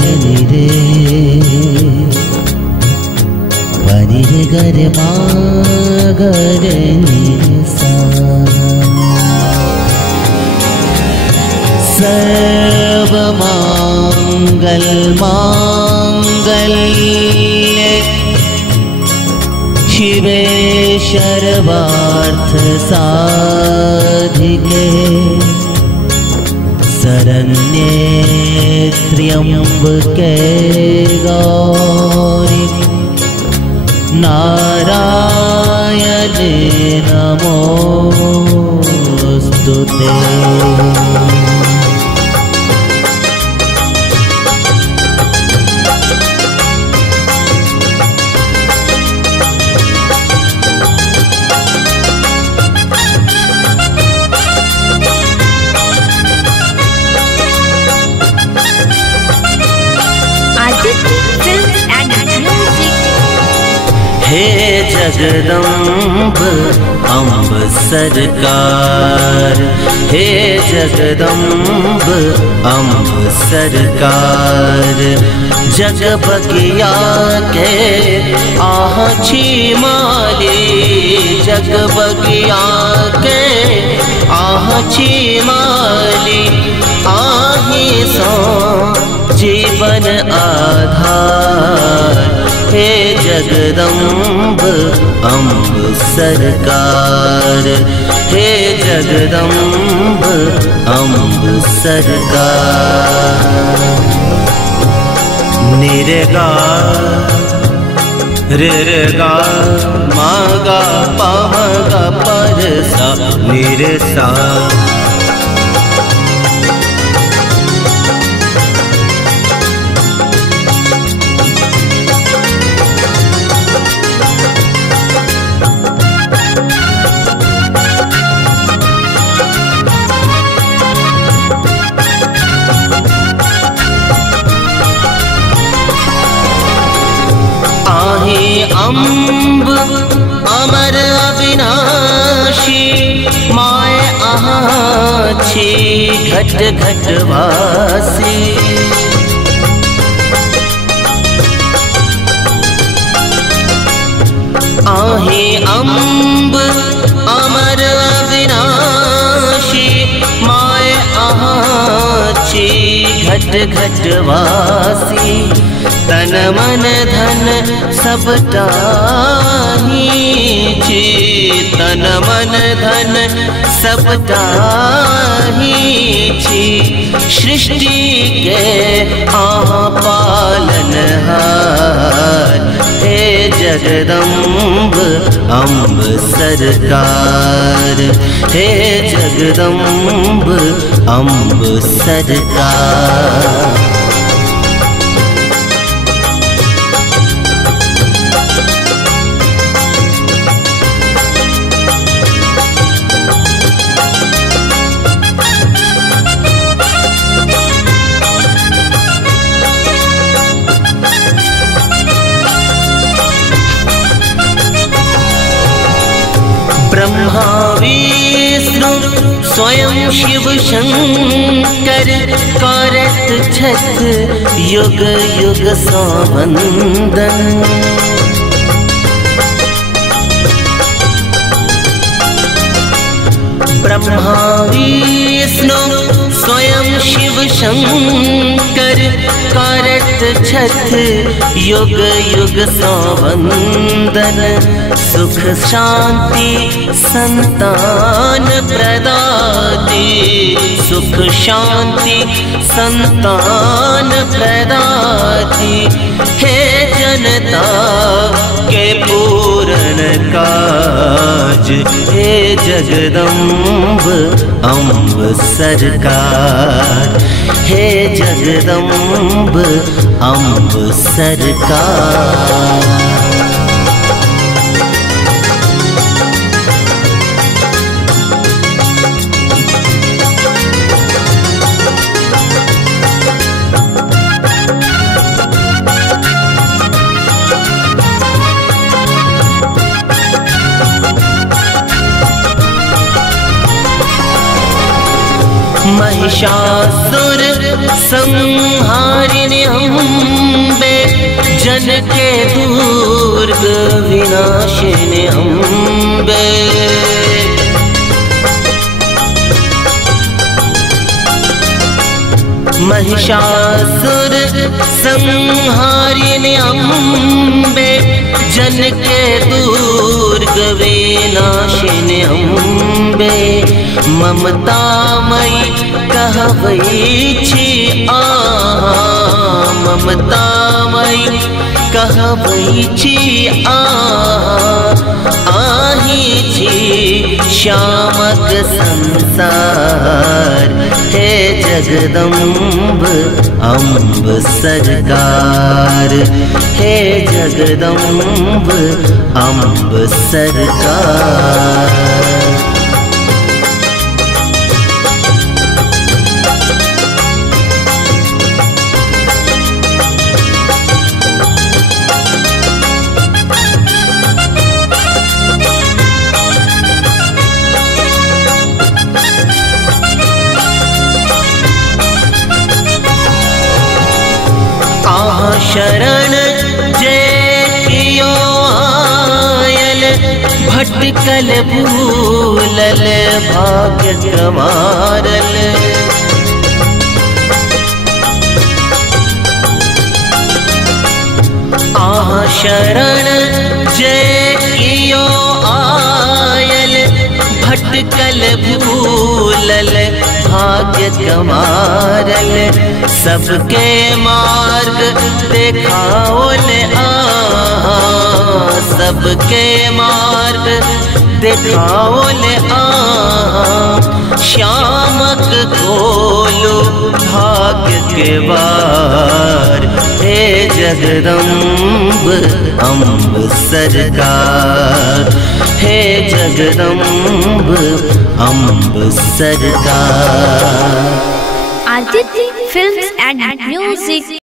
नि रे पनि रे गरे मा गरे नि सा। सर्वमंगल मांगल्ये शिवे सर्वार्थ साधिके शरण्ये त्र्यंबके गौरी नारायणे नमोस्तुते। हे जगदम्ब अम्ब सरकार, हे जगदम्ब अम्ब सरकार। जग बगिया के आँची माली, जग बगिया के आँची माली। आही सो जीवन आधार, हे जगदम्ब अम्ब सरकार, हे जगदम्ब अम्ब सरकार। निरगा रिरगा मागा पामगा परसा निरसा। अम्ब अमर अविनाशी, माय आछी घट घट वासी। आहे अम्ब अमर अविनाशी, माय आछी घट घट वासी। तन मन धन सब ताहीची, तन मन धन सब ताहीची। सृष्टि के पालनहार, हे जगदम्ब अम्ब सरकार, हे जगदम्ब अम्ब सरकार। ब्रह्मा विष्णु स्वयं शिव शंकर, करत छठ युग युग संवंदन। ब्रह्मा विष्णु स्वयं शिव शंकर, करत छठ युग युग संवंदन। सुख शांति संतान प्रदाति, सुख शांति संतान प्रदाति। हे जनता के पूर्ण काज, हे जगदम्ब अम्ब सरकार, हे जगदम्ब अम्ब सरकार। महिषासुर संहारिणी अम्बे, जन के दुर्ग विनाशिनी अम्बे। महिषासुर संहारिणी अम्बे, जन के दुर्ग विनाशिनी अम्बे। ममतामयी कहवई छी आहा, ममतामयी कहवई छी आहा। आही छी श्यामक संसार, हे जगदम्ब अम्ब सरकार, हे जगदम्ब अम्ब सरकार। शरण जय कियो आयल, भटकल भूलल भाग्य कमारल। आहा शरण जय कियो आयल, भटकल भूलल भाग्य कमारल। सबके मार्ग देखाओल आहा, सबके मार्ग देखाओल आहा। श्यामक खोलो भाग्य के बार, हे जगदम्ब अम्ब सरकार, हे जगदम्ब अम्ब सरकार। Aditi Films and Music।